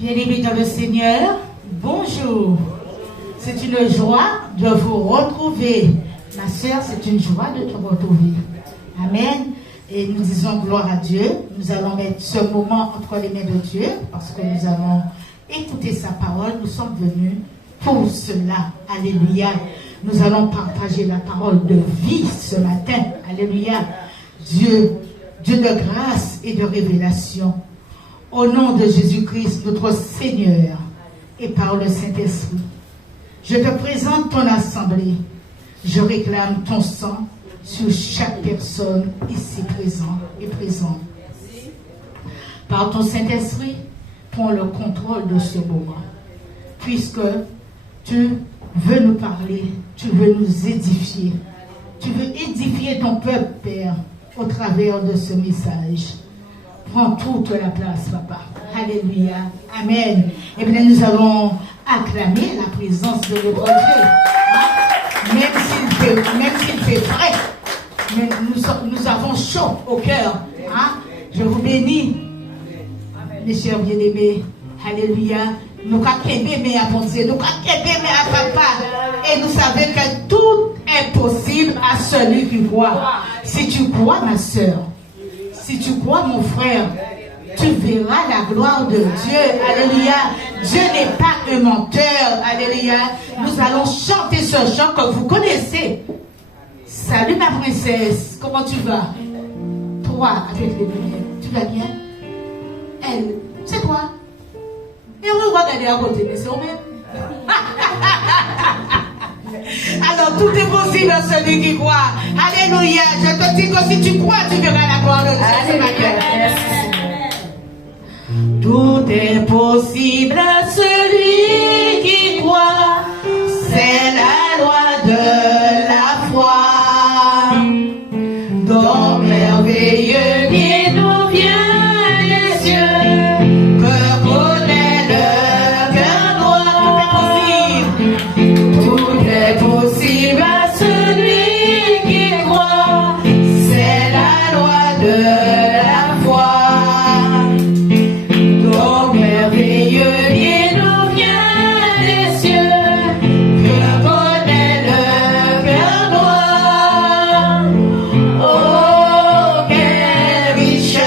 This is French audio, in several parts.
Bien-aimés dans le Seigneur, bonjour. C'est une joie de vous retrouver. Ma sœur, c'est une joie de te retrouver. Amen. Et nous disons gloire à Dieu. Nous allons mettre ce moment entre les mains de Dieu parce que nous allons écouter sa parole. Nous sommes venus pour cela. Alléluia. Nous allons partager la parole de vie ce matin. Alléluia. Dieu de grâce et de révélation. Au nom de Jésus-Christ, notre Seigneur, et par le Saint-Esprit, je te présente ton assemblée. Je réclame ton sang sur chaque personne ici présente. Par ton Saint-Esprit, prends le contrôle de ce moment. Puisque tu veux nous parler, tu veux nous édifier. Tu veux édifier ton peuple, Père, au travers de ce message. Prends toute la place, Papa. Alléluia. Amen. Et bien, nous allons acclamer la présence de notre Dieu. Hein? Même s'il fait frais, mais nous avons chaud au cœur. Hein? Je vous bénis, mes chers bien-aimés. Alléluia. Nous avons aimé à penser, nous avons aimé à papa. Et nous savons que tout est possible à celui qui croit. Si tu crois, ma soeur, si tu crois, mon frère, tu verras la gloire de Dieu. Alléluia. Dieu n'est pas un menteur. Alléluia. Nous allons chanter ce chant que vous connaissez. Salut ma princesse. Comment tu vas? Toi, avec les lunettes, tu vas bien? Elle, c'est toi. Et on va regarder à côté, mais c'est au même. Alors tout est possible à celui qui croit. Alléluia. Je te dis que si tu crois, tu verras la gloire de Dieu ce matin. Tout est possible à celui qui croit. C'est la loi de la foi. Dans merveilleux qui nous vient des cieux, que connaît le cœur droit. Tout est possible à celui qui croit. C'est la loi de la foi. Donc merveilleux qui nous vient des cieux, que connaît le cœur droit. Oh, quel riche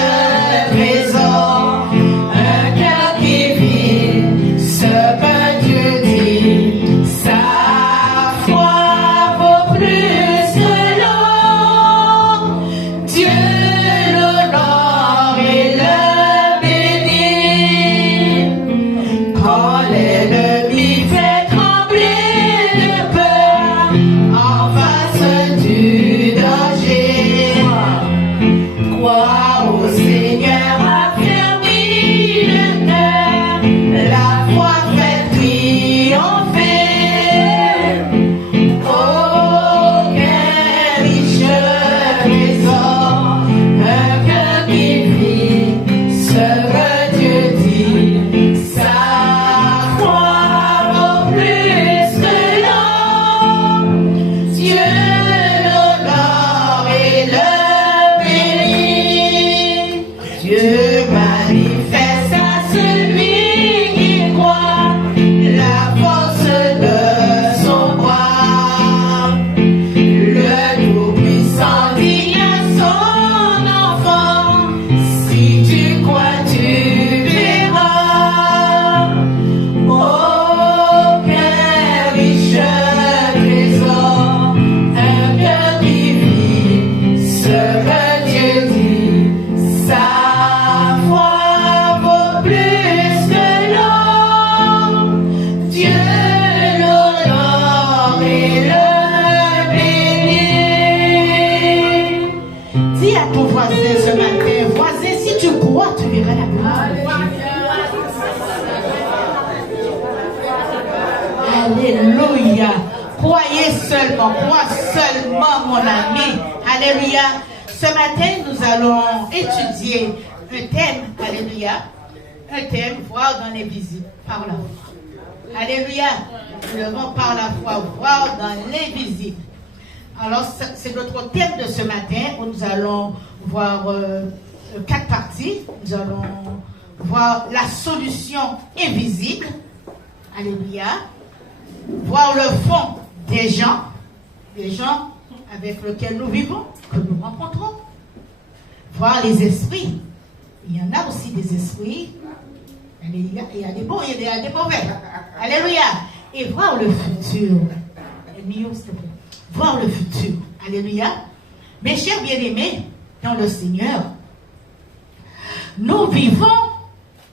trésor, un cœur qui vit ce que Dieu dit. Sa foi vaut plus que l'or. Dieu l'honore et le bénit. Quand l'ennemi fait trembler de peur en face du danger, crois au Seigneur, affermis le cœur, la foi fait triompher. Oh, quel riche trésor, un cœur qui vit ce que Dieu dit. Sa foi vaut plus que l'or. Dieu l'honore et le bénit. Dieu manifeste à celui qui croit la force de son bras. Le Tout-Puissant dit à son enfant, si tu crois, tu verras. Oh, quel riche trésor, un cœur qui vit ce que Dieu dit. Sa foi vaut plus que l'or. Dieu l'honore et le bénit. Dis à ton voisin ce matin, voisin, si tu crois, tu verras la gloire de Dieu. Alléluia. Croyez seulement, crois seulement, mon ami. Alléluia. Ce matin, nous allons étudier un thème. Alléluia. Un thème, voir dans les visibles, par la foi. Alléluia. Nous devons par la foi voir dans l'invisible. Alors, c'est notre thème de ce matin où nous allons voir 4 parties. Nous allons voir la solution invisible. Alléluia. Voir le fond des gens avec lesquels nous vivons, que nous rencontrons. Voir les esprits. Il y en a aussi des esprits. Alléluia. Il y a des bons, il y a des mauvais. Alléluia. Et voir le futur. Voir le futur. Alléluia. Mes chers bien-aimés dans le Seigneur, nous vivons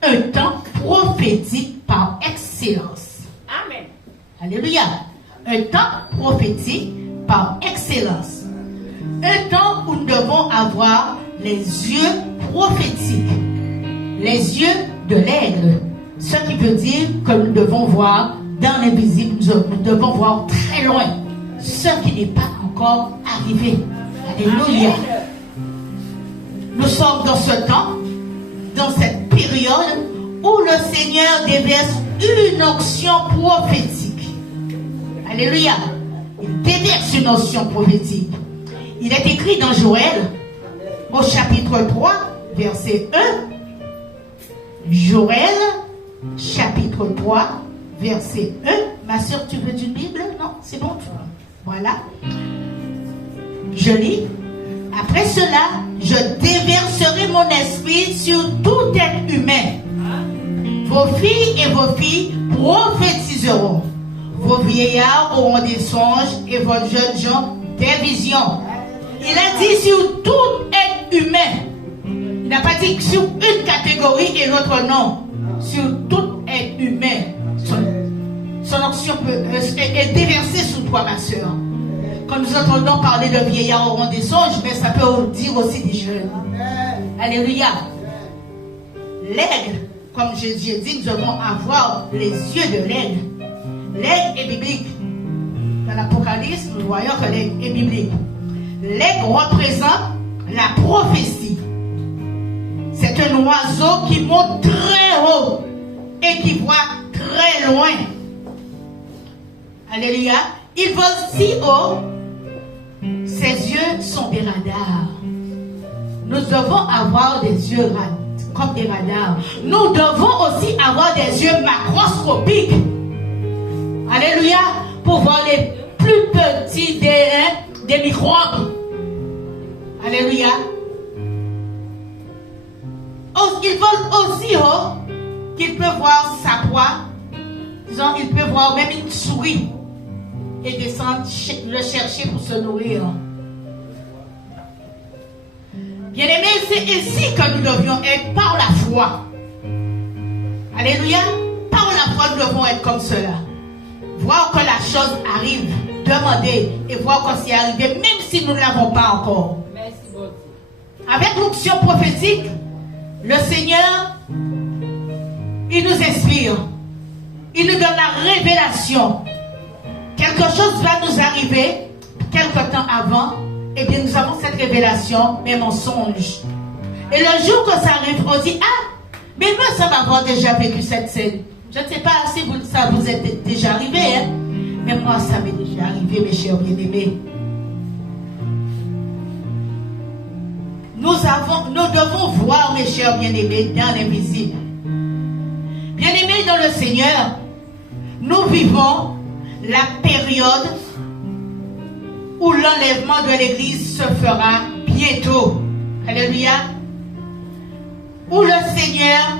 un temps prophétique par excellence. Amen. Alléluia. Un temps prophétique par excellence. Un temps où nous devons avoir les yeux prophétiques, les yeux de l'aigle. Ce qui veut dire que nous devons voir dans l'invisible, nous devons voir très loin ce qui n'est pas encore arrivé. Alléluia. Nous sommes dans ce temps, dans cette période où le Seigneur déverse une onction prophétique. Alléluia. Il déverse une onction prophétique. Il est écrit dans Joël, au chapitre 3, verset 1. Joël, chapitre 3, verset 1. Ma soeur, tu veux une Bible? Non, c'est bon. Voilà. Je lis. Après cela, je déverserai mon esprit sur tout être humain. Vos filles et vos filles prophétiseront. Vos vieillards auront des songes et vos jeunes gens des visions. Il a dit sur tout être humain. Il n'a pas dit sur une catégorie et l'autre non. Sur tout être humain. Son onction est déversée sur toi, ma soeur. Quand nous entendons parler de vieillards auront des songes, mais ça peut dire aussi des jeunes. Alléluia. L'aigle, comme j'ai dit, nous devons avoir les yeux de l'aigle. L'aigle est biblique. Dans l'Apocalypse, nous voyons que l'aigle est biblique. L'aigle représente la prophétie. C'est un oiseau qui monte très haut et qui voit très loin. Alléluia. Il vole si haut. Ses yeux sont des radars. Nous devons avoir des yeux comme des radars. Nous devons aussi avoir des yeux macroscopiques. Alléluia. Pour voir les plus petits des microbes. Alléluia. Il vole aussi haut qu'il peut voir sa proie. Disons, il peut voir même une souris et descendre le chercher pour se nourrir. Bien-aimés, c'est ici que nous devions être par la foi. Alléluia. Par la foi, nous devons être comme cela. Voir que la chose arrive, demander et voir quand c'est arrivé, même si nous ne l'avons pas encore. Merci beaucoup. Avec l'onction prophétique, le Seigneur, il nous inspire. Il nous donne la révélation. Quelque chose va nous arriver quelque temps avant. Eh bien, nous avons cette révélation, même en songe. Et le jour que ça arrive, on dit, ah, mais moi, ça va avoir déjà vécu cette scène. Je ne sais pas si ça vous est déjà arrivé, hein? Mais moi, ça m'est déjà arrivé, mes chers bien-aimés. Nous devons voir, mes chers bien-aimés, dans l'invisible. Bien-aimés dans le Seigneur, nous vivons la période où l'enlèvement de l'Église se fera bientôt. Alléluia. Où le Seigneur,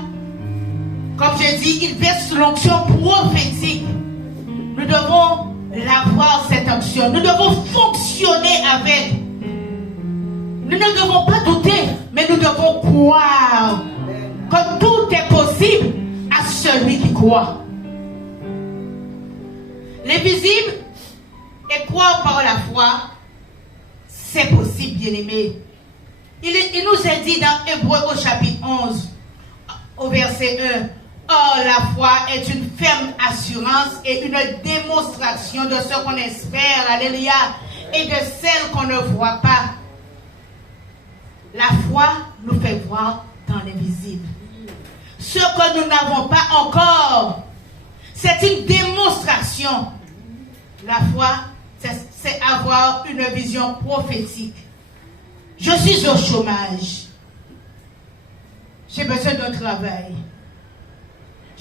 comme je dis, il verse l'onction prophétique. Nous devons l'avoir, cette onction. Nous devons fonctionner avec. Nous ne devons pas douter, mais nous devons croire que tout est possible à celui qui croit. L'invisible et croire par la foi, c'est possible, bien-aimé. Il nous est dit dans Hébreux au chapitre 11, au verset 1, « Or, la foi est une ferme assurance et une démonstration de ce qu'on espère, alléluia, et de celle qu'on ne voit pas. » La foi nous fait voir dans l'invisible. Ce que nous n'avons pas encore, c'est une démonstration. La foi, c'est avoir une vision prophétique. Je suis au chômage. J'ai besoin d'un travail.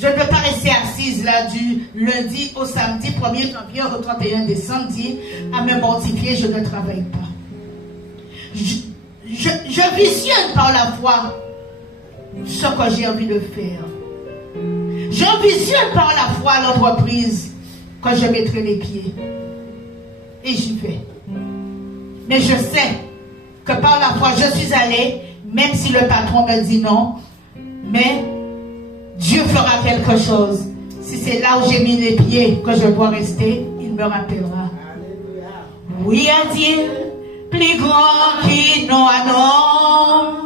Je ne peux pas rester assise là du lundi au samedi, 1er janvier au 31 décembre, dire à me mortifier, je ne travaille pas. Je visionne par la foi ce que j'ai envie de faire. Je visionne par la foi l'entreprise que je mettrai les pieds. Et j'y vais. Mais je sais que par la foi, je suis allée, même si le patron me dit non, mais Dieu fera quelque chose. Si c'est là où j'ai mis les pieds que je dois rester, il me rappellera. Oui, à Dieu, plus grand qui non à non.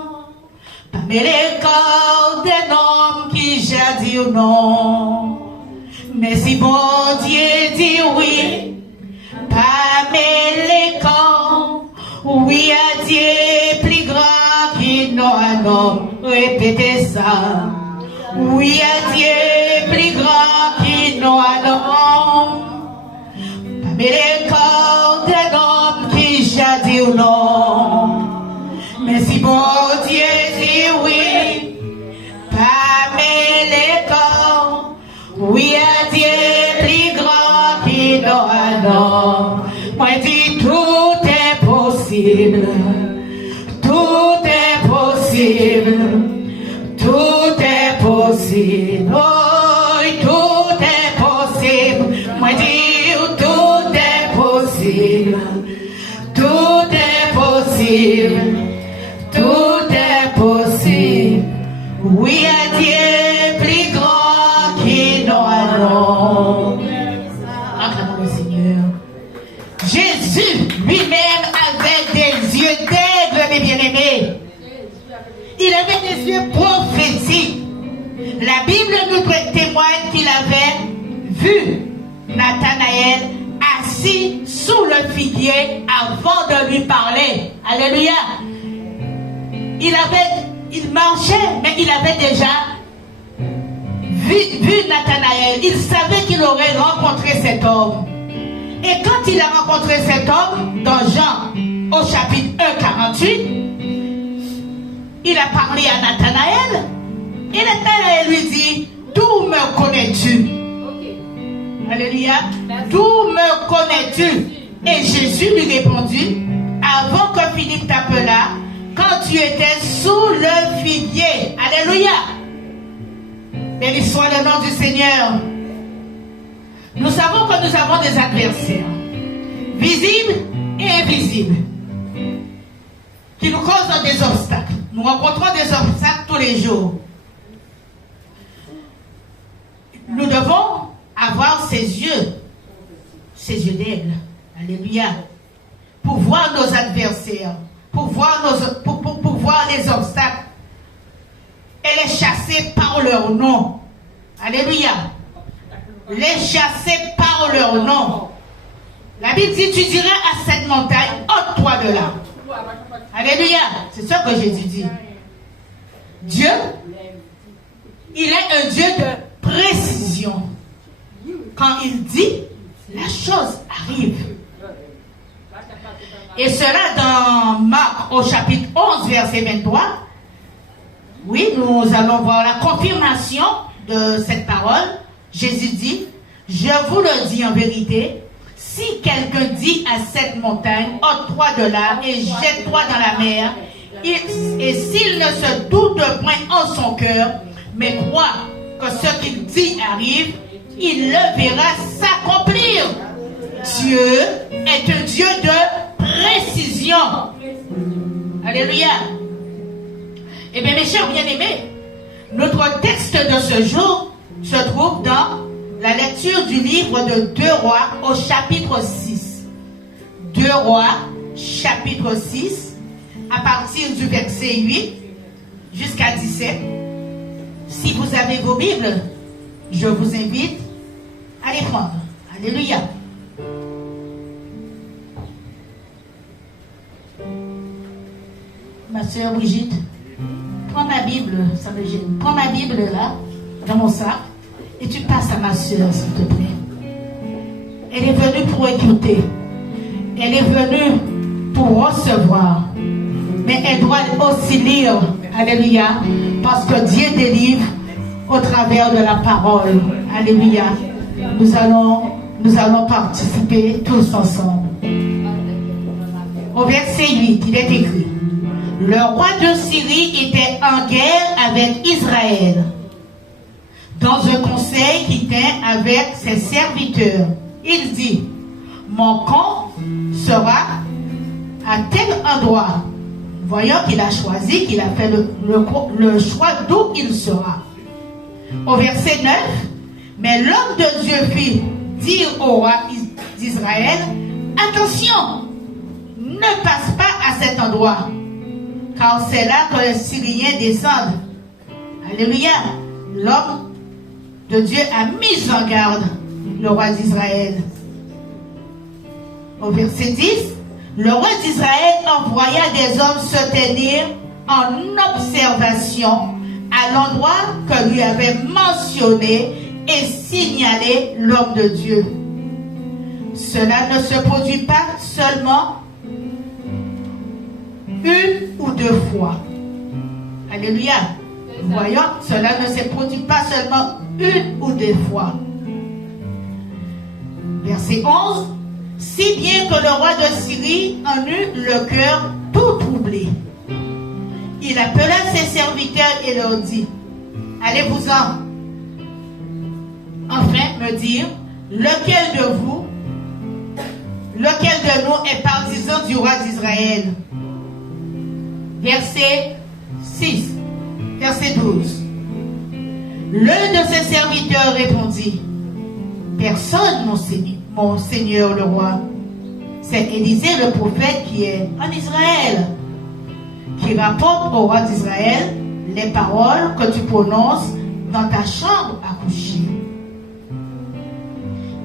Parmi les corps des noms qui j'ai dit non. Mais si bon Dieu dit oui, parmi les corps, oui, à Dieu, plus grand qui non à non. Répétez ça. Oui, à Dieu, plus grand qui non à non. Parmi les corps des noms qui j'ai dit non. Mais si bon Dieu dit oui, parmi les corps, oui, à Dieu, plus grand qui non à non. Moi, dis tout est possible. Tout est possible. Tout est possible. Oh, tout est possible. Moi, dis tout est possible. Tout est possible. Tout est possible. Oui, à Dieu, plus grand qui non à non. Acclamons le Seigneur. Jésus lui-même avait des yeux d'aigle, mes bien-aimés. Il avait des yeux prophétiques. La Bible nous témoigne qu'il avait vu Nathanaël assis sous le figuier avant de lui parler. Alléluia. Il marchait, mais il avait déjà vu Nathanaël. Il savait qu'il aurait rencontré cet homme. Et quand il a rencontré cet homme, dans Jean, au chapitre 1, 48, il a parlé à Nathanaël. Et Nathanaël lui dit, d'où me connais-tu? Alléluia. D'où me connais-tu? Et Jésus lui répondit, avant que Philippe t'appelât, quand tu étais sous le figuier. Alléluia. Béni soit le nom du Seigneur. Nous savons que nous avons des adversaires, visibles et invisibles, qui nous causent des obstacles. Nous rencontrons des obstacles tous les jours. Nous devons avoir ces yeux d'aigle. Alléluia. Pour voir nos adversaires, pour voir les obstacles et les chasser par leur nom. Alléluia. Les chasser par leur nom. La Bible dit, tu diras à cette montagne, ôte-toi de là. Alléluia. C'est ce que Jésus dit. Dieu, il est un Dieu de précision. Quand il dit, la chose arrive. Et cela dans Marc au chapitre 11, verset 23. Oui, nous allons voir la confirmation de cette parole. Jésus dit, je vous le dis en vérité, si quelqu'un dit à cette montagne, ôte-toi de là et jette-toi dans la mer, et s'il ne se doute point en son cœur, mais croit que ce qu'il dit arrive, il le verra s'accomplir. Dieu est un Dieu de précision. Alléluia. Eh bien, mes chers bien-aimés, notre texte de ce jour se trouve dans la lecture du livre de 2 Rois au chapitre 6. 2 Rois, chapitre 6, à partir du verset 8 jusqu'à 17. Si vous avez vos Bibles, je vous invite à les prendre. Alléluia. Ma soeur Brigitte, prends ma Bible, ça me gêne. Prends ma Bible là, dans mon sac, et tu passes à ma soeur, s'il te plaît. Elle est venue pour écouter. Elle est venue pour recevoir. Mais elle doit aussi lire. Alléluia. Parce que Dieu délivre au travers de la parole. Alléluia. Nous allons participer tous ensemble. Au verset 8, il est écrit: le roi de Syrie était en guerre avec Israël, dans un conseil qui tint avec ses serviteurs. Il dit: mon camp sera à tel endroit. Voyons qu'il a choisi, qu'il a fait le choix d'où il sera. Au verset 9, mais l'homme de Dieu fit dire au roi d'Israël: attention, ne passe pas à cet endroit, car c'est là que les Syriens descendent. Alléluia. L'homme de Dieu a mis en garde le roi d'Israël. Au verset 10, le roi d'Israël envoya des hommes se tenir en observation à l'endroit que lui avait mentionné et signalé l'homme de Dieu. Cela ne se produit pas seulement une ou deux fois. Alléluia. Voyons, cela ne se produit pas seulement une ou deux fois. Verset 11. Si bien que le roi de Syrie en eut le cœur tout troublé. Il appela ses serviteurs et leur dit: allez-vous-en, enfin me dire, lequel de nous est partisan du roi d'Israël? Verset 6, verset 12. L'un de ses serviteurs répondit: personne, mon seigneur le roi. C'est Élisée le prophète qui est en Israël, qui rapporte au roi d'Israël les paroles que tu prononces dans ta chambre à coucher.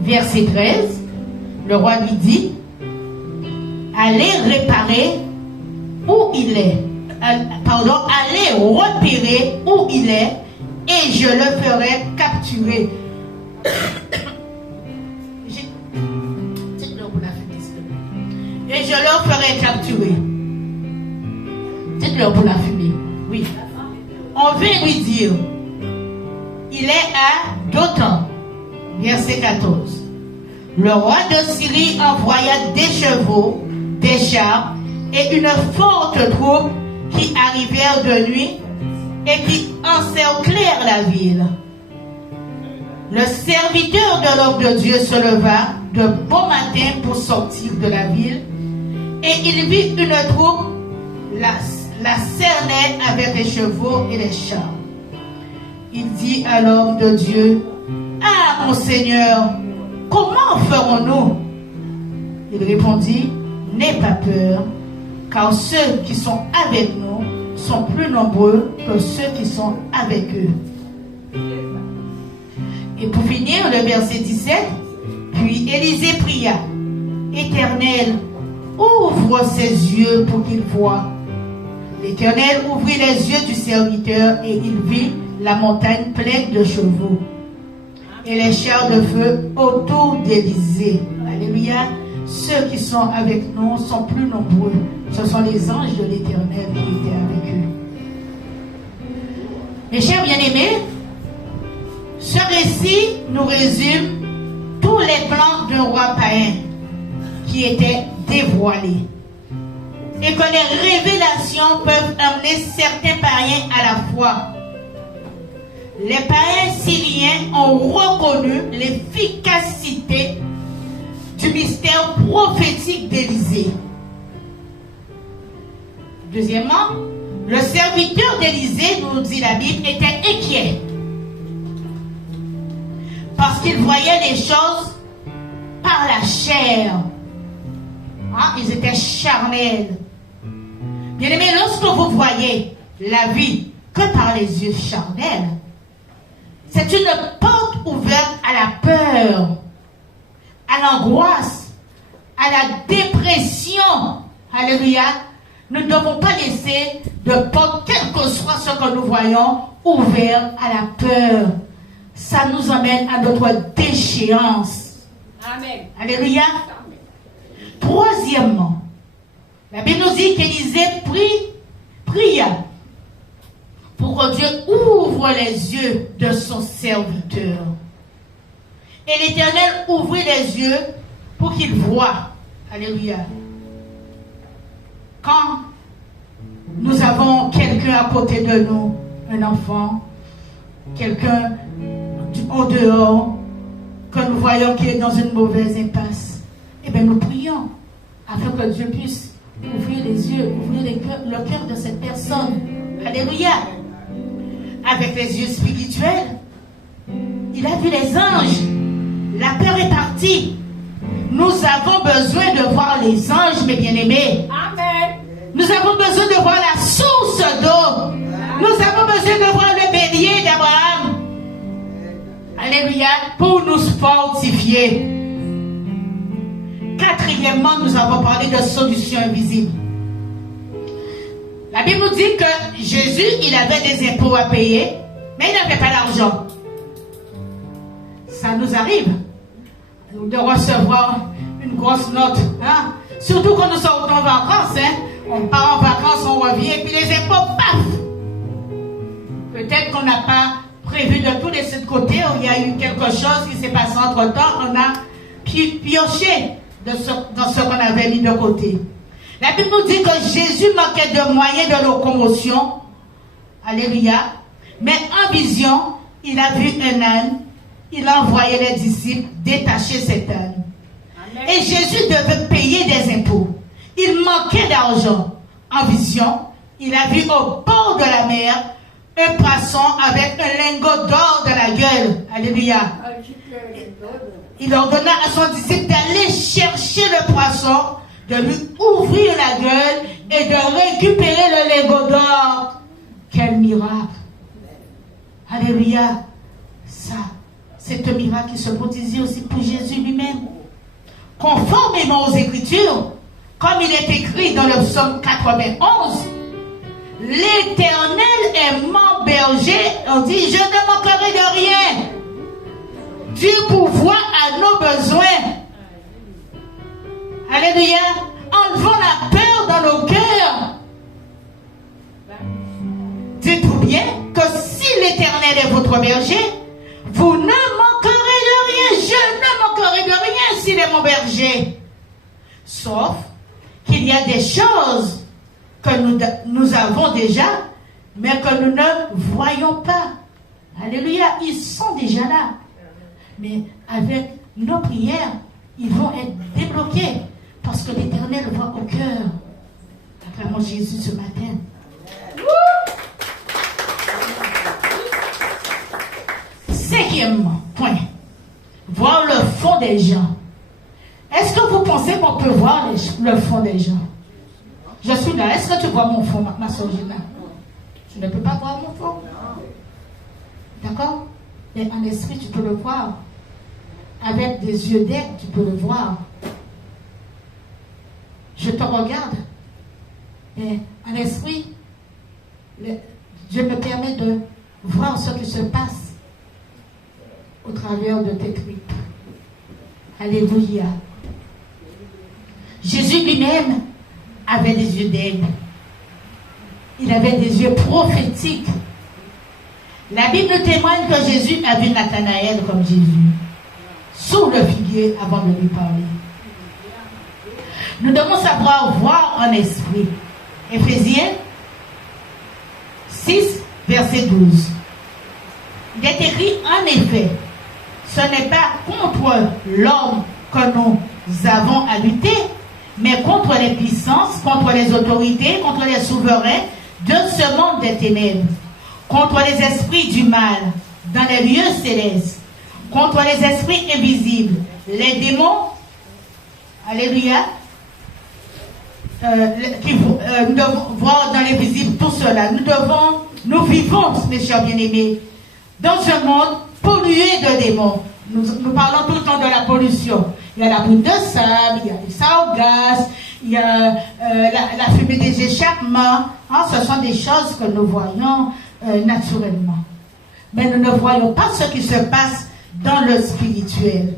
Verset 13, le roi lui dit: allez réparer où il est. Allez repérer où il est et je le ferai capturer. Et je le ferai capturer. Dites-leur pour la fumée. Oui. On vint lui dire: il est à Dothan. Verset 14. Le roi de Syrie envoya des chevaux, des chars et une forte troupe qui arrivèrent de nuit et qui encerclèrent la ville. Le serviteur de l'homme de Dieu se leva de bon matin pour sortir de la ville et il vit une troupe la cerner avec les chevaux et les chars. Il dit à l'homme de Dieu: ah, mon Seigneur, comment ferons-nous? Il répondit: n'aie pas peur, car ceux qui sont avec nous sont plus nombreux que ceux qui sont avec eux. Et pour finir, le verset 17, puis Élisée pria: Éternel, ouvre ses yeux pour qu'il voie. L'Éternel ouvrit les yeux du serviteur et il vit la montagne pleine de chevaux et les chars de feu autour d'Élisée. Alléluia. Ceux qui sont avec nous sont plus nombreux. Ce sont les anges de l'Éternel qui étaient avec eux. Mes chers bien-aimés, ce récit nous résume tous les plans d'un roi païen qui étaient dévoilés et que les révélations peuvent amener certains païens à la foi. Les païens syriens ont reconnu l'efficacité du mystère prophétique d'Élisée. Deuxièmement, le serviteur d'Élisée, nous dit la Bible, était inquiet parce qu'il voyait les choses par la chair. Ils étaient charnels. Bien aimé, lorsque vous voyez la vie que par les yeux charnels, c'est une porte ouverte à la peur, à l'angoisse, à la dépression. Alléluia. Nous ne devons pas laisser de porte, quel que soit ce que nous voyons, ouvert à la peur. Ça nous amène à notre déchéance. Amen. Alléluia. Troisièmement, la Bible nous dit qu'Élisée pria pour que Dieu ouvre les yeux de son serviteur. Et l'Éternel ouvrit les yeux pour qu'il voie. Alléluia. Quand nous avons quelqu'un à côté de nous, un enfant, quelqu'un au dehors, que nous voyons qui est dans une mauvaise impasse, eh bien nous prions afin que Dieu puisse ouvrir les yeux, ouvrir le cœur de cette personne. Alléluia. Avec les yeux spirituels, il a vu les anges. La peur est partie. Nous avons besoin de voir les anges, mes bien-aimés. Amen. Nous avons besoin de voir la source d'eau. Nous avons besoin de voir le bélier d'Abraham. Alléluia. Pour nous fortifier. Quatrièmement, nous avons parlé de solutions invisibles. La Bible nous dit que Jésus, il avait des impôts à payer, mais il n'avait pas d'argent. Ça nous arrive de recevoir une grosse note. Hein? Surtout quand nous sortons en vacances. Hein? On part en vacances, on revient, et puis les impôts, paf! Peut-être qu'on n'a pas prévu de tout laisser de côté, ou il y a eu quelque chose qui s'est passé entre-temps, on a pioché dans ce qu'on avait mis de côté. La Bible nous dit que Jésus manquait de moyens de locomotion. Alléluia. Mais en vision, il a vu un âne. Il a envoyé les disciples détacher cet âne. Amen. Et Jésus devait payer des impôts. Il manquait d'argent. En vision, il a vu au bord de la mer un poisson avec un lingot d'or dans la gueule. Alléluia. Il ordonna à son disciple d'aller chercher le poisson, de lui ouvrir la gueule et de récupérer le lingot d'or. Quel miracle! Alléluia! Ça, c'est un miracle qui se produisit aussi pour Jésus lui-même. Conformément aux Écritures, comme il est écrit dans le psaume 91, l'Éternel est mon berger. On dit, je ne manquerai de rien. Dieu pourvoit à nos besoins. Alléluia. Enlevons la peur dans nos cœurs. Dites-vous bien que si l'Éternel est votre berger, vous ne manquerez de rien. Je ne manquerai de rien s'il est mon berger. Sauf qu'il y a des choses que nous avons déjà, mais que nous ne voyons pas. Alléluia. Ils sont déjà là. Mais avec nos prières, ils vont être débloqués. Parce que l'Éternel voit au cœur. Acclamons Jésus ce matin. Cinquième point. Voir le fond des gens. Est-ce que vous pensez qu'on peut voir le fond des gens? Je suis là. Est-ce que tu vois mon fond, ma soeur Gina? Tu ne peux pas voir mon fond. D'accord? Mais en esprit, tu peux le voir. Avec des yeux d'aigle, tu peux le voir. Je te regarde. Et en esprit, Dieu me permet de voir ce qui se passe au travers de tes tripes. Alléluia. Jésus lui-même avait des yeux d'aigle. Il avait des yeux prophétiques. La Bible témoigne que Jésus a vu Nathanaël comme Jésus, sous le figuier avant de lui parler. Nous devons savoir voir en esprit. Éphésiens 6, verset 12. Il est écrit, en effet, ce n'est pas contre l'homme que nous avons à lutter, mais contre les puissances, contre les autorités, contre les souverains de ce monde des ténèbres, contre les esprits du mal dans les lieux célestes, contre les esprits invisibles, les démons. Alléluia. Nous devons voir dans l'invisible tout cela. Nous vivons, mes chers bien-aimés, dans un monde pollué de démons. Nous parlons tout le temps de la pollution. Il y a la boule de sable, il y a les sargasses, il y a la fumée des échappements. Hein, ce sont des choses que nous voyons naturellement. Mais nous ne voyons pas ce qui se passe dans le spirituel.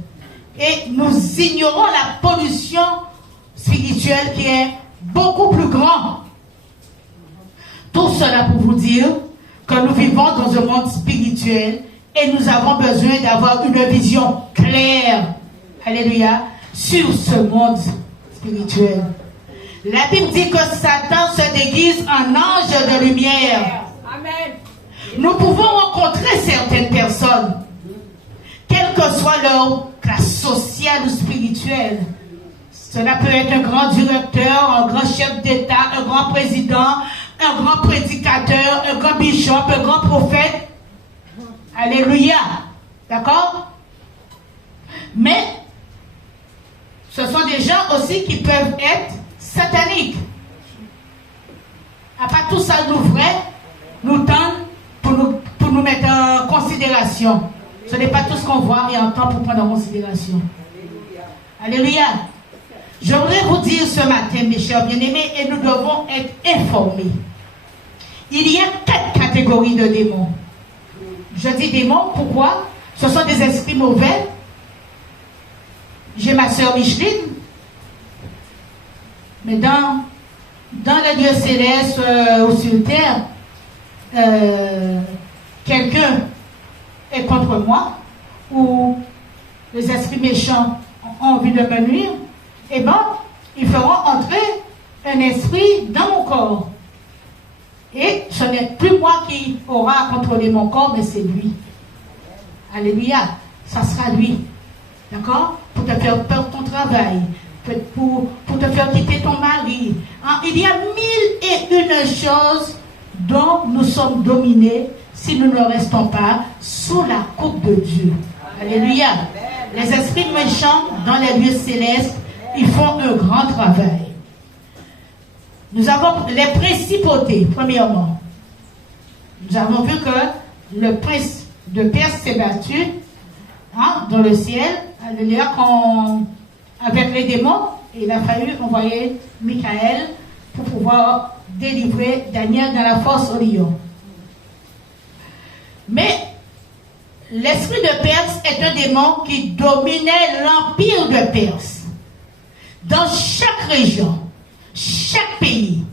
Et nous ignorons la pollution spirituelle qui est beaucoup plus grande. Tout cela pour vous dire que nous vivons dans un monde spirituel et nous avons besoin d'avoir une vision claire, alléluia, sur ce monde spirituel. La Bible dit que Satan se déguise en ange de lumière. Amen. Nous pouvons rencontrer certaines personnes, quelle que soit leur classe sociale ou spirituelle. Cela peut être un grand directeur, un grand chef d'État, un grand président, un grand prédicateur, un grand bishop, un grand prophète. Alléluia. D'accord? Mais ce sont des gens aussi qui peuvent être sataniques. À part tout ça, nous vrai, nous tendons pour nous mettre en considération. Ce n'est pas tout ce qu'on voit et entend pour prendre en considération. Alléluia. Je voudrais vous dire ce matin, mes chers bien-aimés, et nous devons être informés. Il y a 4 catégories de démons. Je dis démons, pourquoi? Ce sont des esprits mauvais. J'ai ma sœur Micheline. Mais dans les lieux célestes ou sur terre, quelqu'un est contre moi, ou les esprits méchants ont envie de me nuire, eh bien, ils feront entrer un esprit dans mon corps. Et ce n'est plus moi qui aura à contrôler mon corps, mais c'est lui. Alléluia. Ça sera lui. D'accord? Pour te faire perdre ton travail, pour te faire quitter ton mari. Hein? Il y a 1001 choses dont nous sommes dominés si nous ne restons pas sous la coupe de Dieu. Alléluia. Les esprits méchants dans les lieux célestes, ils font un grand travail. Nous avons les principautés, premièrement. Nous avons vu que le prince de Perse s'est battu dans le ciel. Alléluia, avec les démons. Et il a fallu envoyer Michael pour pouvoir délivrer Daniel dans la force au lion. Mais l'esprit de Perse est un démon qui dominait l'empire de Perse. Dans chaque région, chaque pays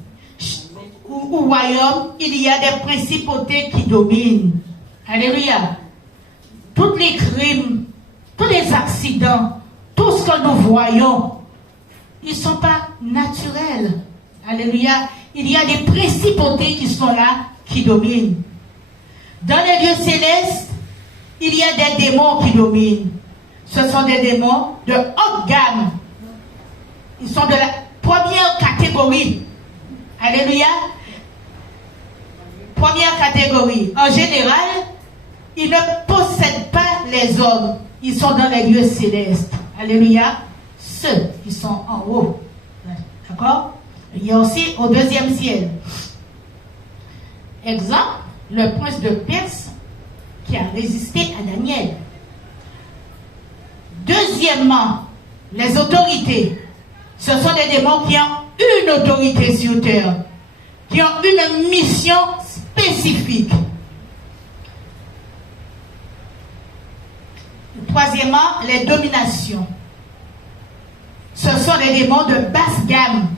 ou royaume, il y a des principautés qui dominent. Alléluia. Tous les crimes, tous les accidents, tout ce que nous voyons, ils ne sont pas naturels. Alléluia. Il y a des principautés qui sont là, qui dominent. Dans les lieux célestes, il y a des démons qui dominent. Ce sont des démons de haute gamme. Ils sont de la première catégorie. Alléluia. Première catégorie. En général, ils ne possèdent pas les hommes. Ils sont dans les lieux célestes. Alléluia. Ceux qui sont en haut. D'accord? Il y a aussi au 2e ciel. Exemple, le prince de Perse qui a résisté à Daniel. Deuxièmement, les autorités. Ce sont des démons qui ont une autorité sur terre, qui ont une mission spécifique. Troisièmement, les dominations. Ce sont des démons de basse gamme.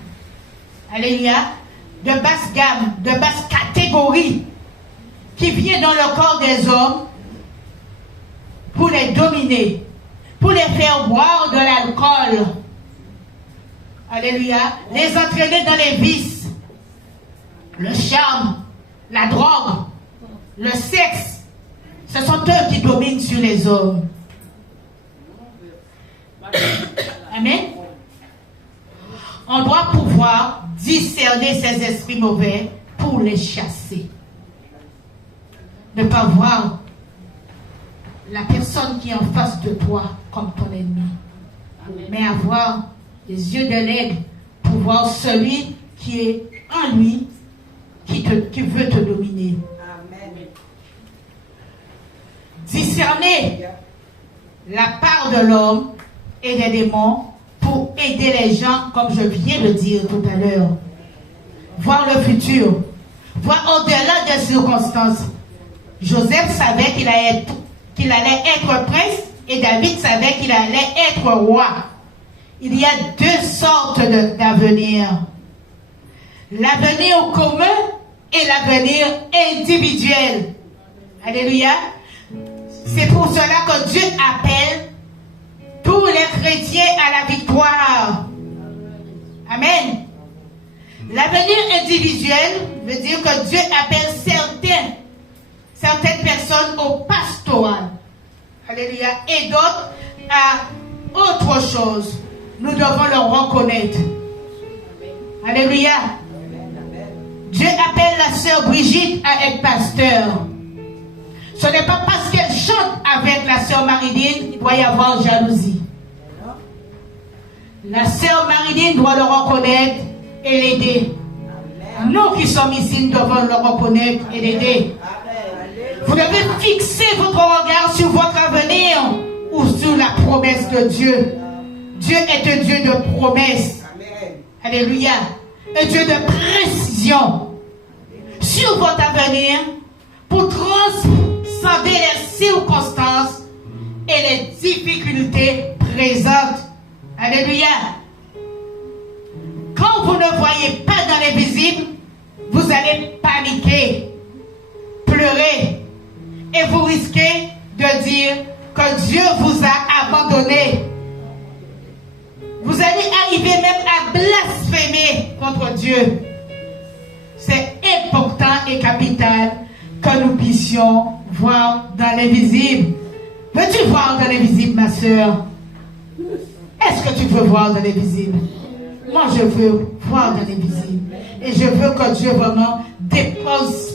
Alléluia. De basse gamme, de basse catégorie, qui viennent dans le corps des hommes pour les dominer, pour les faire boire de l'alcool. Alléluia. Les entraîner dans les vices, le charme, la drogue, le sexe. Ce sont eux qui dominent sur les hommes. Amen. On doit pouvoir discerner ces esprits mauvais pour les chasser. Ne pas voir la personne qui est en face de toi comme ton ennemi. Amen. Mais avoir les yeux de l'aigle pour voir celui qui est en lui, qui veut te dominer. Amen. Discerner la part de l'homme et des démons pour aider les gens, comme je viens de dire tout à l'heure. Voir le futur, voir au-delà des circonstances. Joseph savait qu'il allait être prince et David savait qu'il allait être roi. Il y a 2 sortes d'avenir. L'avenir commun et l'avenir individuel. Alléluia. C'est pour cela que Dieu appelle tous les chrétiens à la victoire. Amen. L'avenir individuel veut dire que Dieu appelle certaines personnes au pastoral. Alléluia. Et d'autres à autre chose. Nous devons le reconnaître. Alléluia. Dieu appelle la sœur Brigitte à être pasteur. Ce n'est pas parce qu'elle chante avec la sœur Maridine qu'il doit y avoir jalousie. La sœur Maridine doit le reconnaître et l'aider. Nous qui sommes ici, nous devons le reconnaître et l'aider. Vous devez fixer votre regard sur votre avenir ou sur la promesse de Dieu. Dieu est un Dieu de promesses. Alléluia. Un Dieu de précision sur votre avenir pour transcender les circonstances et les difficultés présentes. Alléluia. Quand vous ne voyez pas dans l'invisible, vous allez paniquer, pleurer et vous risquez de dire que Dieu vous a abandonné. Vous allez arriver même à blasphémer contre Dieu. C'est important et capital que nous puissions voir dans l'invisible. Veux-tu voir dans l'invisible, ma soeur? Est-ce que tu veux voir dans l'invisible? Moi, je veux voir dans l'invisible. Et je veux que Dieu vraiment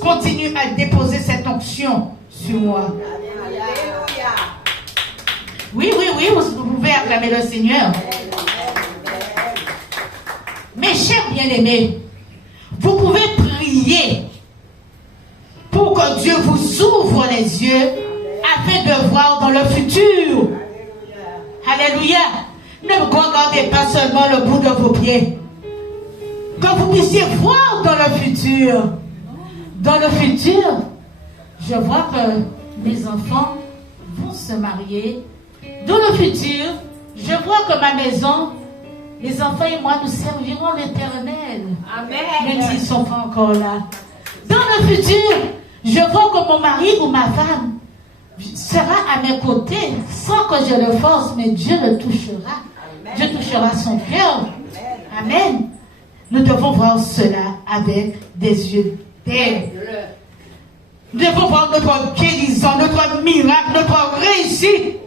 continue à déposer cette onction sur moi. Oui, vous pouvez acclamer le Seigneur. Mes chers bien-aimés, vous pouvez prier pour que Dieu vous ouvre les yeux afin de voir dans le futur. Alléluia. Ne regardez pas seulement le bout de vos pieds. Que vous puissiez voir dans le futur. Dans le futur, je vois que mes enfants vont se marier. Dans le futur, je vois que ma maison, les enfants et moi, nous servirons l'Éternel. Amen. Même s'ils ne sont pas encore là. Dans le futur, je vois que mon mari ou ma femme sera à mes côtés sans que je le force, mais Dieu le touchera. Amen. Dieu touchera son cœur. Amen. Amen. Nous devons voir cela avec des yeux d'aide. Nous devons voir notre guérison, notre miracle, notre réussite.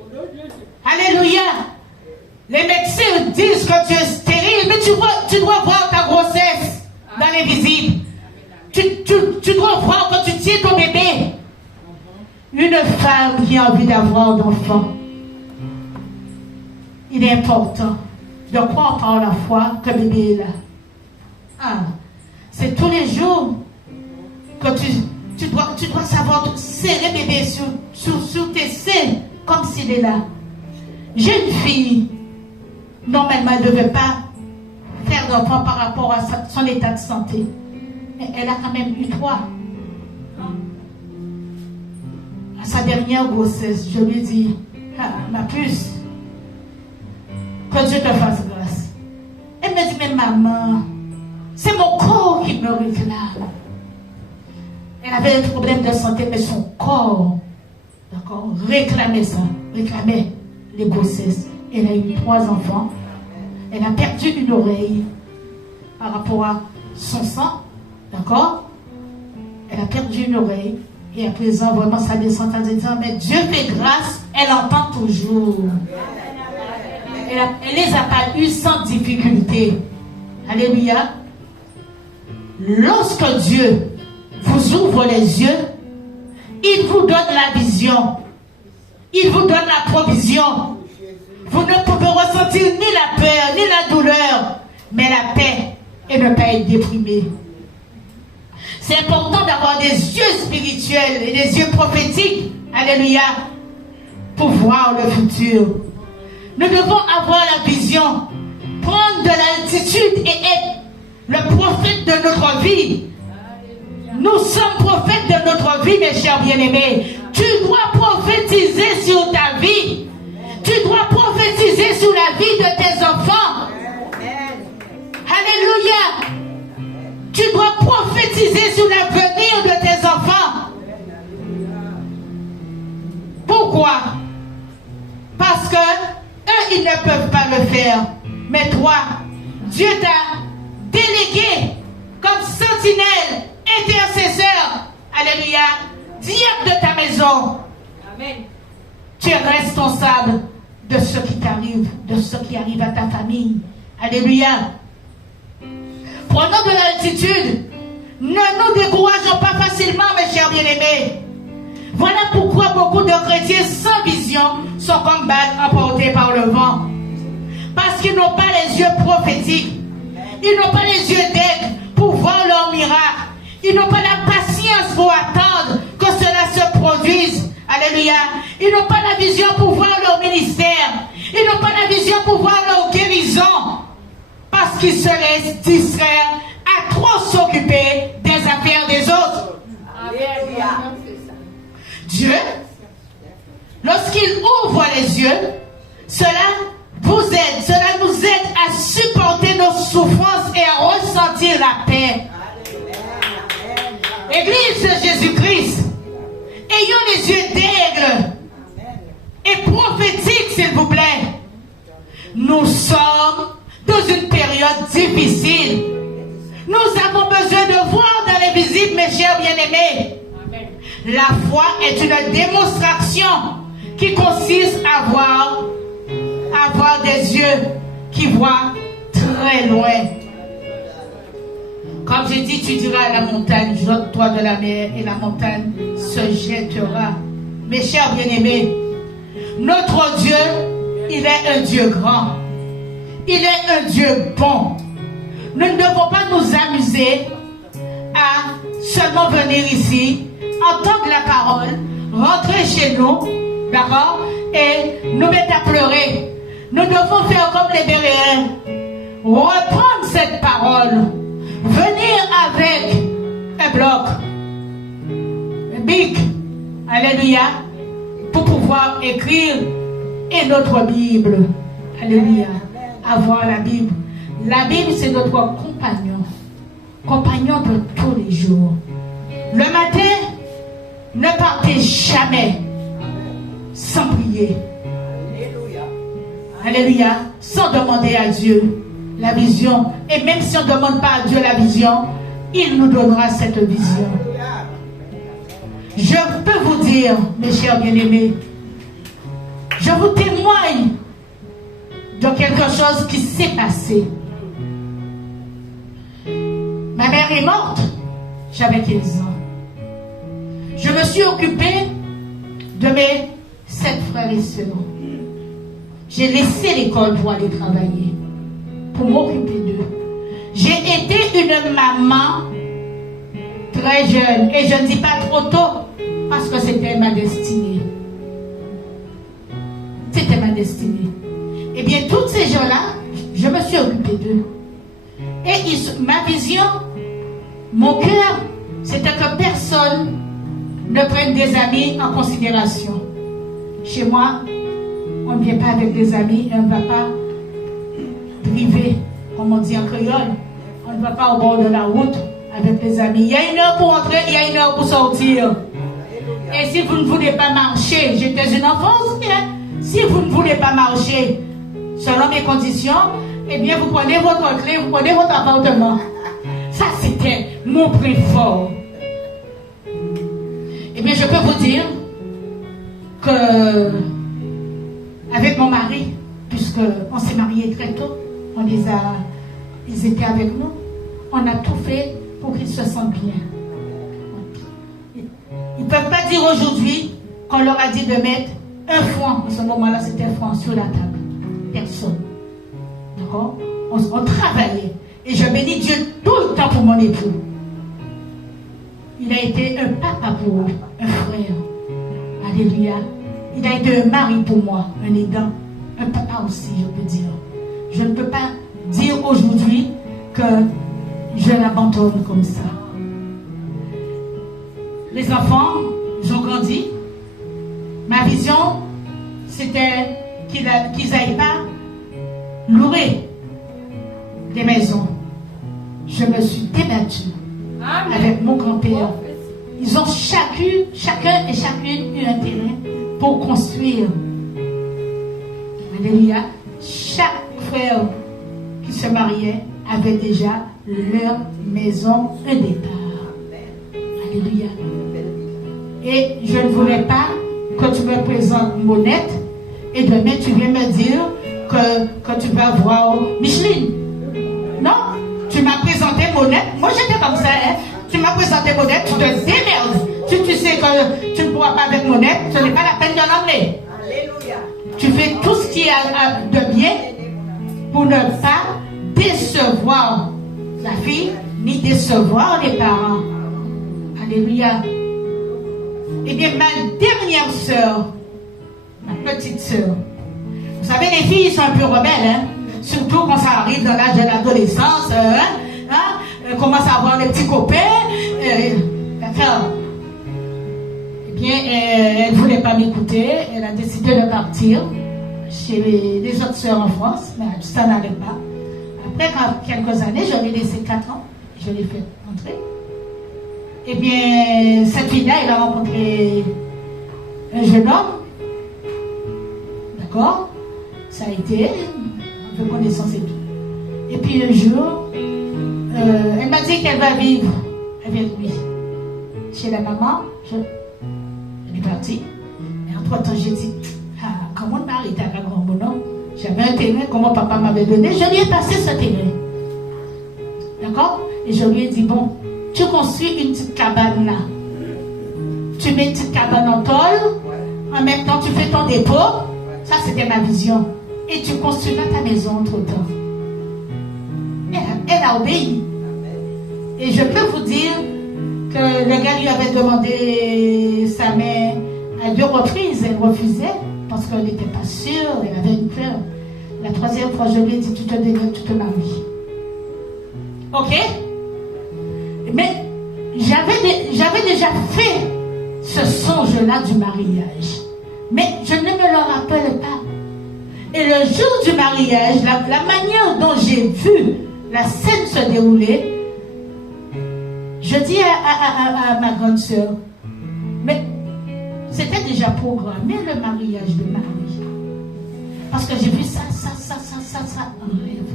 Alléluia. Les médecins disent que tu es stérile, mais tu dois voir ta grossesse dans l'invisible. Tu dois voir que tu tiens ton bébé. Une femme qui a envie d'avoir d'enfants, il est important de croire par la foi que le bébé est là. Ah, c'est tous les jours que tu dois savoir serrer bébé sur tes seins comme s'il est là. J'ai une fille, normalement elle ne devait pas faire d'enfant par rapport à son état de santé. Mais elle a quand même eu 3. À sa dernière grossesse, je lui dis, ma puce, que Dieu te fasse grâce. Elle me dit, mais maman, c'est mon corps qui me réclame. Elle avait un problème de santé, mais son corps, d'accord, réclamait ça, réclamait les grossesses. Elle a eu 3 enfants. Elle a perdu une oreille par rapport à son sang, d'accord. Elle a perdu une oreille. Et à présent, vraiment, ça descend en disant, mais Dieu fait grâce, elle entend toujours. Elle les a pas eues sans difficulté. Alléluia. Lorsque Dieu vous ouvre les yeux, il vous donne la vision. Il vous donne la provision. Vous ne pouvez ressentir ni la peur, ni la douleur, mais la paix et ne pas être déprimé. C'est important d'avoir des yeux spirituels et des yeux prophétiques, alléluia, pour voir le futur. Nous devons avoir la vision, prendre de l'altitude et être le prophète de notre vie. Nous sommes prophètes de notre vie, mes chers bien-aimés. Tu dois prophétiser sur ta vie. Tu dois prophétiser sur la vie de tes enfants. Alléluia. Tu dois prophétiser sur l'avenir ils ne peuvent pas le faire. Mais toi, Dieu t'a délégué comme sentinelle, intercesseur, alléluia, diable de ta maison. Amen. Tu es responsable de ce qui t'arrive, de ce qui arrive à ta famille. Alléluia. Prenons de l'altitude. Ne nous décourageons pas facilement, mes chers bien-aimés. Voilà pourquoi beaucoup de chrétiens sans vision sont comme bagues emportés par le vent. Parce qu'ils n'ont pas les yeux prophétiques. Ils n'ont pas les yeux d'aigle pour voir leur miracle. Ils n'ont pas la patience pour attendre que cela se produise. Alléluia. Ils n'ont pas la vision pour voir leur ministère. Ils n'ont pas la vision pour voir leur guérison. Parce qu'ils se laissent distraire à trop s'occuper des affaires des autres. Alléluia. Dieu, lorsqu'il ouvre les yeux, cela vous aide, cela nous aide à supporter nos souffrances et à ressentir la paix. Église de Jésus-Christ, ayons les yeux d'aigle et prophétiques, s'il vous plaît. Nous sommes dans une période difficile. Nous avons besoin de voir dans l'invisible, mes chers bien-aimés. La foi est une démonstration qui consiste à avoir des yeux qui voient très loin. Comme j'ai dit, tu diras à la montagne, jette-toi de la mer, et la montagne se jettera. Mes chers bien-aimés, notre Dieu, il est un Dieu grand. Il est un Dieu bon. Nous ne devons pas nous amuser à seulement venir ici, entendre la parole, rentrer chez nous, d'accord, et nous mettre à pleurer. Nous devons faire comme les Béréens, reprendre cette parole, venir avec un bloc, un bic, alléluia, pour pouvoir écrire et notre Bible, alléluia, avoir la Bible. La Bible, c'est notre compagnon de tous les jours. Le matin, ne partez jamais sans prier. Alléluia. Sans demander à Dieu la vision. Et même si on ne demande pas à Dieu la vision, il nous donnera cette vision. Je peux vous dire, mes chers bien-aimés, je vous témoigne de quelque chose qui s'est passé. Ma mère est morte, j'avais 15 ans. Je me suis occupée de mes 7 frères et sœurs. J'ai laissé l'école pour aller travailler, pour m'occuper d'eux. J'ai été une maman très jeune, et je ne dis pas trop tôt, parce que c'était ma destinée. C'était ma destinée. Eh bien, tous ces gens-là, je me suis occupée d'eux. Et ma vision, mon cœur, c'était que personne ne prenne des amis en considération. Chez moi, on ne vient pas avec des amis et on ne va pas driver, comme on dit en créole. On ne va pas au bord de la route avec des amis. Il y a une heure pour entrer, il y a une heure pour sortir. Et si vous ne voulez pas marcher, j'étais une enfance, bien. Si vous ne voulez pas marcher selon mes conditions, eh bien vous prenez votre clé, vous prenez votre appartement. Ça, c'était mon prix fort. Eh bien, je peux vous dire que avec mon mari, puisqu'on s'est mariés très tôt, ils étaient avec nous, on a tout fait pour qu'ils se sentent bien. Ils ne peuvent pas dire aujourd'hui qu'on leur a dit de mettre un franc. À ce moment-là, c'était un franc sur la table. Personne. D'accord? On travaillait. Et je bénis Dieu tout le temps pour mon époux. Il a été un papa pour eux, un frère. Alléluia. Il a été un mari pour moi, un aidant. Un papa aussi, je peux dire. Je ne peux pas dire aujourd'hui que je l'abandonne comme ça. Les enfants, ils ont grandi. Ma vision, c'était qu'ils n'aillent pas louer des maisons. Je me suis débattue avec mon grand-père. Ils ont chacun et chacune eu un terrain pour construire. Alléluia. chaque frère qui se mariait avait déjà leur maison de départ. Alléluia. Et je ne voulais pas que tu me présentes Monette et demain tu viens me dire que tu vas voir Micheline. Non, tu m'as présenté Monette. Moi j'étais comme ça, hein. Tu m'as présenté Monette, tu te démerdes. Si tu sais que tu ne pourras pas avec Monette, ce n'est pas la peine de l'emmener. Alléluia. Tu fais tout ce qui est de bien pour ne pas décevoir la fille, ni décevoir les parents. Alléluia. Eh bien, ma dernière sœur, ma petite sœur, vous savez, les filles sont un peu rebelles, hein? Surtout quand ça arrive dans l'âge de l'adolescence, elles commencent à avoir des petits copains. D'accord. Eh bien, elle ne voulait pas m'écouter, elle a décidé de partir chez les autres sœurs en France, mais ça n'allait pas. Après quelques années, je l'ai laissé 4 ans, je l'ai fait entrer. Eh bien, cette fille-là, elle a rencontré un jeune homme. D'accord? Ça a été un peu connaissance et tout. Et puis un jour, elle m'a dit qu'elle va vivre avec lui. Chez la maman, elle est partie. Et entre-temps, j'ai dit, comment Marie t'a un grand bonhomme? J'avais un terrain que mon papa m'avait donné. Je lui ai passé ce terrain. D'accord? Et je lui ai dit, bon, tu construis une petite cabane là. Tu mets une petite cabane en tôle. En même temps, tu fais ton dépôt. Ça, c'était ma vision. Et tu construiras ta maison entre-temps. Elle a obéi. Et je peux vous dire que le gars lui avait demandé sa main à 2 reprises. Elle refusait parce qu'elle n'était pas sûre. Elle avait une peur. La 3e fois, je lui ai dit, tu te maries. Ok? Mais j'avais déjà fait ce songe-là du mariage. Mais je ne me le rappelle pas. Et le jour du mariage, la manière dont j'ai vu la scène se dérouler, je dis à ma grande sœur, mais c'était déjà programmé le mariage de Marie. Parce que j'ai vu ça en rêve.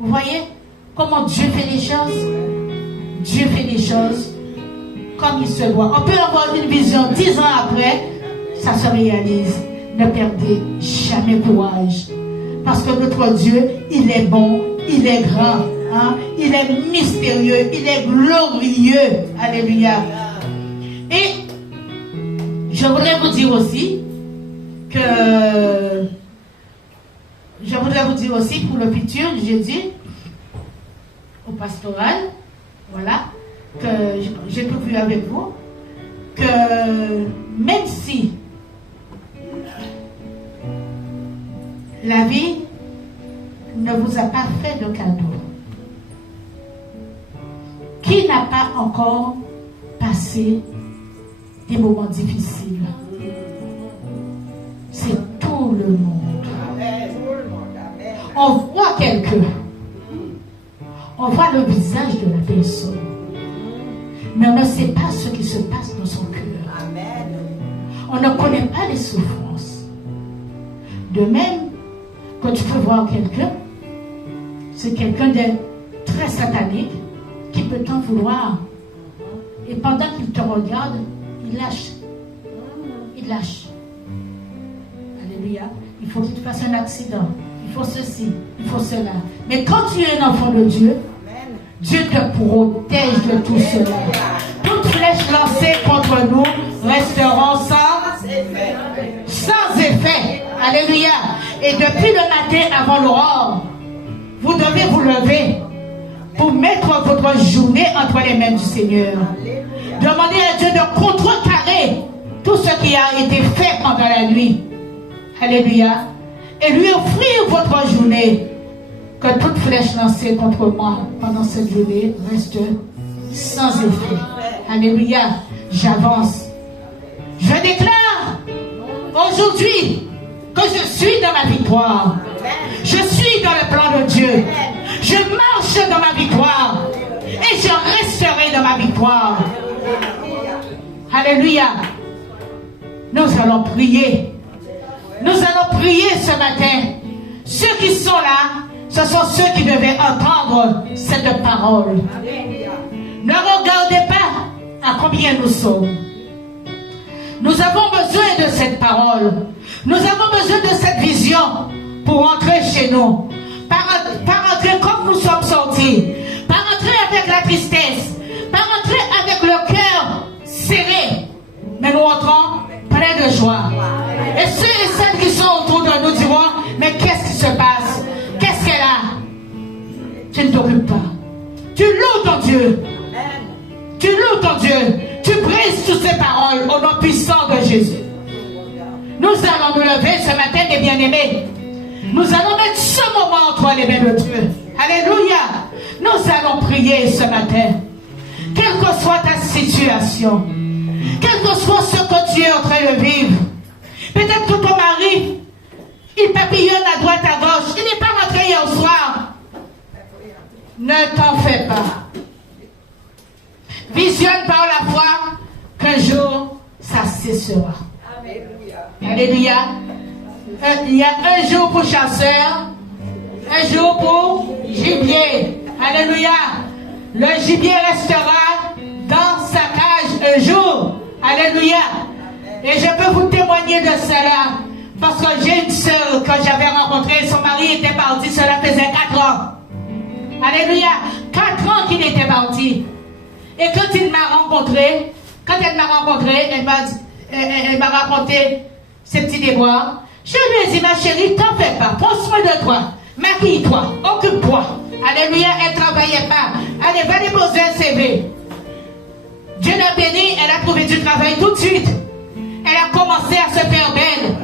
Vous voyez comment Dieu fait les choses? Dieu fait les choses comme il se doit. On peut avoir une vision 10 ans après, ça se réalise. Ne perdez jamais courage. Parce que notre Dieu, il est bon, il est grand, hein? Il est mystérieux, il est glorieux. Alléluia. Et je voudrais vous dire aussi pour le futur, j'ai dit au pastoral, voilà, que j'ai tout vu avec vous, que même si la vie ne vous a pas fait de cadeau, qui n'a pas encore passé des moments difficiles? C'est tout le monde. On voit quelqu'un, on voit le visage de la personne, mais on ne sait pas ce qui se passe dans son cœur. On ne connaît pas les souffrances. De même, quand tu peux voir quelqu'un, c'est quelqu'un de très satanique qui peut t'en vouloir. Et pendant qu'il te regarde, il lâche. Il lâche. Alléluia. Il faut qu'il te fasse un accident. Il faut ceci, il faut cela. Mais quand tu es un enfant de Dieu, Dieu te protège de tout cela. Toute flèche lancée contre nous resteront sans effet. Alléluia. Et depuis le matin avant l'aurore, vous devez vous lever pour mettre votre journée entre les mains du Seigneur. Demandez à Dieu de contrecarrer tout ce qui a été fait pendant la nuit. Alléluia. Et lui offrir votre journée. Que toute flèche lancée contre moi pendant cette journée reste sans effet. Alléluia. J'avance. Je déclare aujourd'hui que je suis dans ma victoire. Je suis dans le plan de Dieu. Je marche dans ma victoire. Et je resterai dans ma victoire. Alléluia. Nous allons prier. Nous allons prier ce matin. Ceux qui sont là, ce sont ceux qui devaient entendre cette parole. Ne regardez pas à combien nous sommes. Nous avons besoin de cette parole. Nous avons besoin de cette vision pour entrer chez nous. Pas entrer comme nous sommes sortis. Pas entrer avec la tristesse. Pas entrer avec le cœur serré. Mais nous entrons plein de joie. Et ceux et celles qui sont autour de nous diront, mais qu'est-ce qui se passe? Qu'est-ce qu'elle a? Tu ne t'occupes pas. Tu loues ton Dieu. Tu loues ton Dieu. Tu brises toutes ces paroles au nom puissant de Jésus. Nous allons nous lever ce matin, mes bien-aimés. Nous allons mettre ce moment entre les mains de Dieu. Alléluia. Nous allons prier ce matin. Quelle que soit ta situation, quel que soit ce que tu es en train de vivre, peut-être que ton mari, il papillonne à droite, à gauche, il n'est pas rentré hier soir. Ne t'en fais pas. Visionne par la foi qu'un jour, ça cessera. Alléluia. Il y a un jour pour chasseur, un jour pour gibier. Alléluia. Le gibier restera dans sa cage un jour. Alléluia. Et je peux vous témoigner de cela. Parce que j'ai une sœur que j'avais rencontrée. Son mari était parti. Cela faisait 4 ans. Alléluia. 4 ans qu'il était parti. Et quand elle m'a rencontré, elle m'a raconté ses petits déboires. Je lui ai dit, ma chérie, t'en fais pas. Prends soin de toi. Maquille-toi. Occupe-toi. Alléluia. Elle ne travaillait pas. Allez, va déposer un CV. Dieu l'a béni, elle a trouvé du travail tout de suite. Elle a commencé à se faire belle.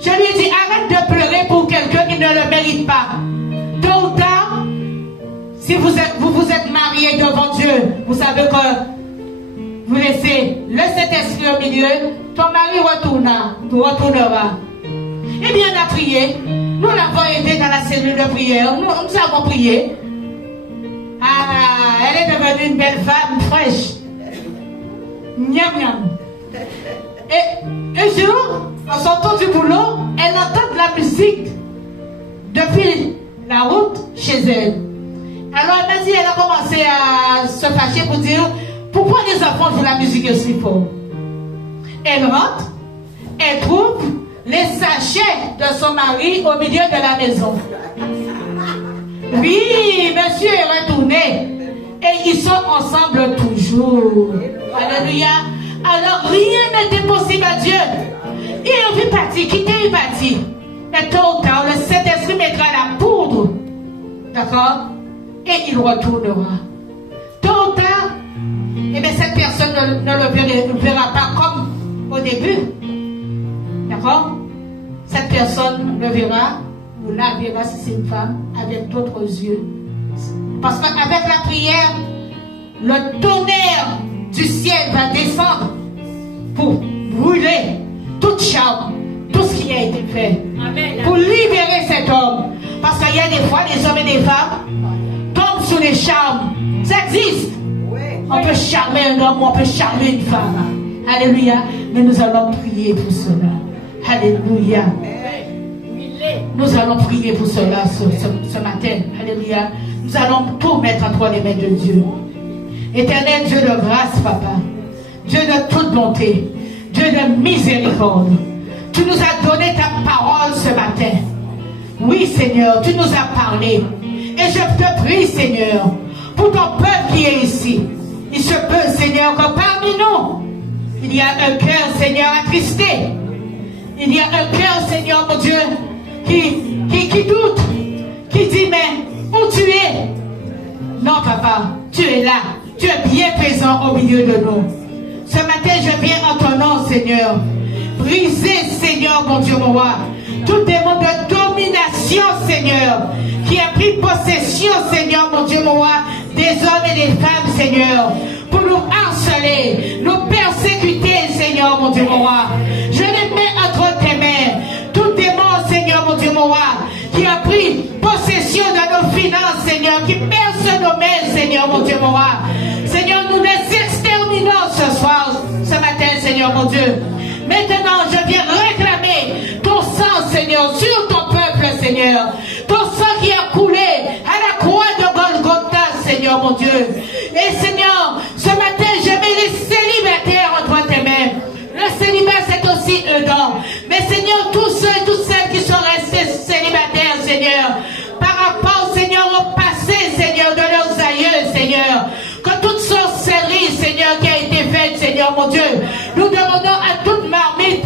Je lui ai dit, arrête de pleurer pour quelqu'un qui ne le mérite pas. Tôt ou tard, si vous êtes marié devant Dieu, vous savez que vous laissez le Saint-Esprit au milieu, ton mari retournera. Eh bien, on a prié. Nous l'avons aidé dans la cellule de prière. Nous avons prié. Ah, elle est devenue une belle femme fraîche. Miam miam. Et un jour, en sortant du boulot, elle entend de la musique depuis la route chez elle. Alors elle m'a dit, elle a commencé à se fâcher pour dire, pourquoi les enfants jouent la musique aussi fort? Elle rentre, elle trouve les sachets de son mari au milieu de la maison. Oui, monsieur est retourné. Et ils sont ensemble toujours. Alléluia. Alors rien n'était possible à Dieu. Il est parti, quitter, il est parti. Mais tôt ou tard, le Saint-Esprit mettra la poudre. D'accord? Et il retournera. Tôt ou tard, eh bien, cette personne ne le verra pas comme au début. D'accord? Cette personne le verra, ou la verra si c'est une femme, avec d'autres yeux. Parce qu'avec la prière, le tonnerre du ciel va descendre pour brûler toute charme, tout ce qui a été fait. Amen. Pour libérer cet homme. Parce qu'il y a des fois, des hommes et des femmes tombent sous les charmes. Ça existe. On peut charmer un homme, on peut charmer une femme. Alléluia. Mais nous allons prier pour cela. Alléluia. Nous allons prier pour cela ce matin. Alléluia. Nous allons tout mettre entre les mains de Dieu. Éternel Dieu de grâce, Papa. Dieu de toute bonté. Dieu de miséricorde. Tu nous as donné ta parole ce matin. Oui, Seigneur, tu nous as parlé. Et je te prie, Seigneur, pour ton peuple qui est ici. Il se peut, Seigneur, que parmi nous, il y a un cœur, Seigneur, attristé. Il y a un cœur, Seigneur, mon Dieu, qui doute, qui dit, mais où tu es? Non, Papa, tu es là. Tu es bien présent au milieu de nous. Ce matin, je viens en ton nom, Seigneur. Briser, Seigneur, mon Dieu, mon roi, tout démon de domination, Seigneur, qui a pris possession, Seigneur, mon Dieu, mon roi, des hommes et des femmes, Seigneur, pour nous harceler, nous persécuter, Seigneur, mon Dieu, mon roi. Je les mets entre tes mains. Tout démon, Seigneur, mon Dieu, mon roi, qui a pris possession de nos finances, Seigneur, qui perce nos mains, Seigneur, mon Dieu, mon roi. Seigneur, nous les exterminons ce soir, ce matin, Seigneur, mon Dieu. Maintenant, je viens réclamer ton sang, Seigneur, sur ton peuple, Seigneur. Ton sang qui a coulé à la croix de Golgotha, Seigneur mon Dieu. Et Seigneur, ce matin, je mets les célibataires entre tes mains. Le célibat, c'est aussi Edom. Mais Seigneur, tous ceux et toutes celles qui sont restés célibataires, Seigneur, par rapport, Seigneur, au passé, Seigneur, de leurs aïeux, Seigneur, que toute sorcellerie, Seigneur, qui a été faite, Seigneur, mon Dieu, nous demandons à toute marmite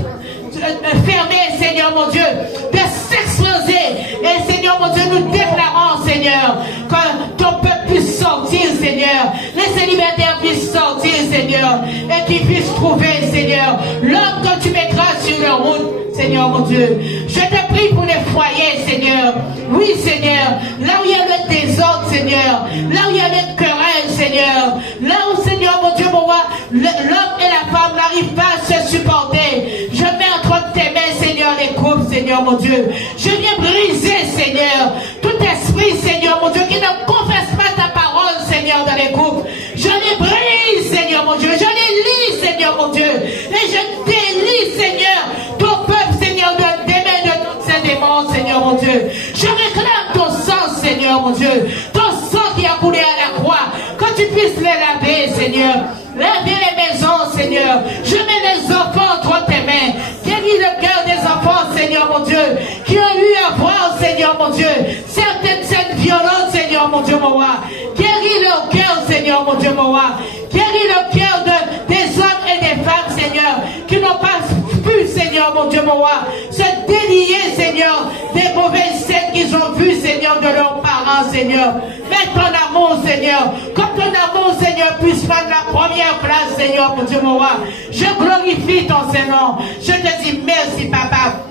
fermée, Seigneur, mon Dieu, de s'exploser. Et Seigneur, mon Dieu, nous déclarons, Seigneur, que ton peuple puisse sortir, Seigneur, les célibataires puissent sortir, Seigneur, et qu'ils puissent trouver, Seigneur, l'homme que tu mettras sur leur route, Seigneur, mon Dieu. Je te prie pour les foyers, Seigneur. Oui, Seigneur, là où il y a le désordre, Seigneur, là où il y a les querelles, Seigneur, là où, Seigneur, mon Dieu, mon roi, l'homme et la femme n'arrivent pas à se supporter. Je mets entre tes mains, Seigneur, les couples, Seigneur, mon Dieu. Je viens briser, Seigneur, tout esprit, Seigneur, mon Dieu, qui ne confesse pas ta parole, Seigneur, dans les couples. Je les brise, Seigneur, mon Dieu. Je les lis, Seigneur, mon Dieu. Et je délie, Seigneur, ton peuple, Seigneur, des mains de tous ces démons, Seigneur, mon Dieu. Je réclame ton sang, Seigneur, mon Dieu. Ton sang qui a coulé à la croix. Que tu puisses les laver, Seigneur. Laver les maisons, Seigneur. Je mets les enfants entre tes mains. Guéris le cœur des enfants, Seigneur, mon Dieu. Qui ont eu à voir, Seigneur, mon Dieu, certaines scènes violentes, Seigneur, mon Dieu, mon roi. Guéris leur cœur, Seigneur, mon Dieu, mon roi. Guéris le cœur des hommes et des femmes, Seigneur, qui n'ont pas pu, Seigneur, mon Dieu, mon roi, se délier, Seigneur, des mauvaises scènes qu'ils ont vues, Seigneur, de leurs parents, Seigneur. Mets ton amour, Seigneur, comme ton amour, Seigneur, puisse prendre la première place, Seigneur, mon Dieu, mon roi. Je glorifie ton Seigneur. Je te dis merci, Papa.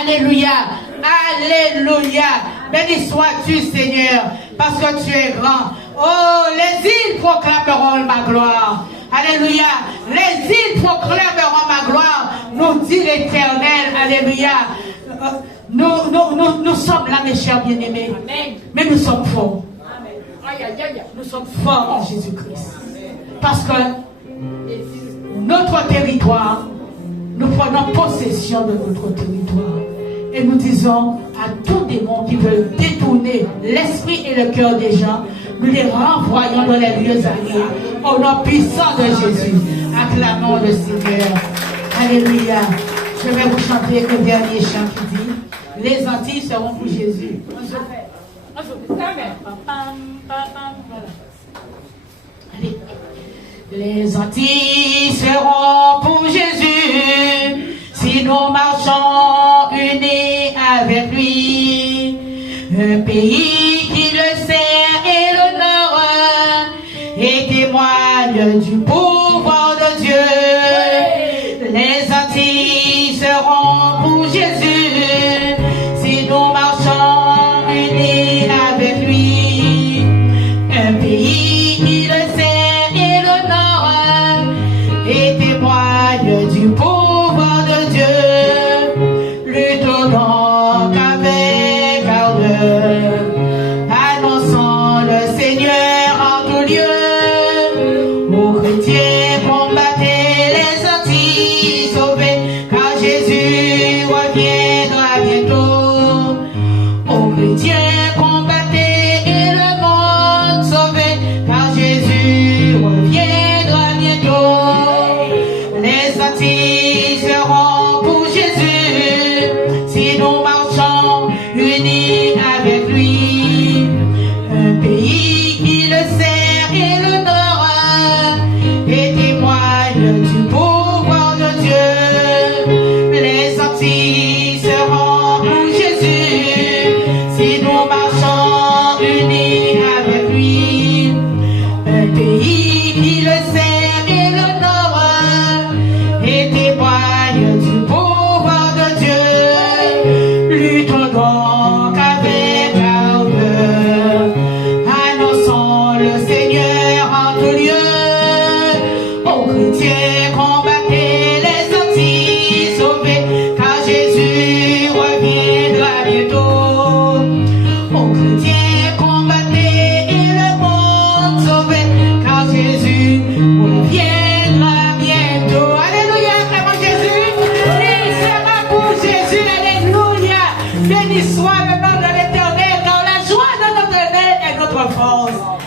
Alléluia. Alléluia. Béni sois-tu, Seigneur, parce que tu es grand. Oh, les îles proclameront ma gloire. Alléluia. Les îles proclameront ma gloire, nous dit l'Éternel. Alléluia. Nous sommes là, mes chers bien-aimés. Mais nous sommes forts. Nous sommes forts en Jésus-Christ. Parce que notre territoire, nous prenons possession de notre territoire. Et nous disons à tout démon qui veut détourner l'esprit et le cœur des gens, nous les renvoyons dans les lieux alliés. Au nom puissant de Jésus, acclamons le Seigneur. Alléluia. Je vais vous chanter le dernier chant qui dit: les Antilles seront pour Jésus. Allez. Les Antilles seront pour Jésus si nous marchons unis avec lui. Un pays qui le sert et l'honore et témoigne du pouvoir de Dieu. Les Antilles seront pour Jésus si nous marchons unis avec lui. Un pays qui le sert et l'honore et témoigne du pouvoir de Dieu. Luttons donc avec ardeur, annonçons le Seigneur en tout lieu. Aux chrétiens combattez les Antilles sauvés, car Jésus reviendra bientôt. Aux chrétiens combattez et le monde sauvé, car Jésus reviendra bientôt. Les Antilles seront pour Jésus si nous marchons unis avec lui. Un pays qui le sert et l'honore et témoigne du pouvoir de Dieu. Les Antilles seront pour Jésus si nous Béni soit le nom de l'Éternel, car la joie de notre Éternel est notre force.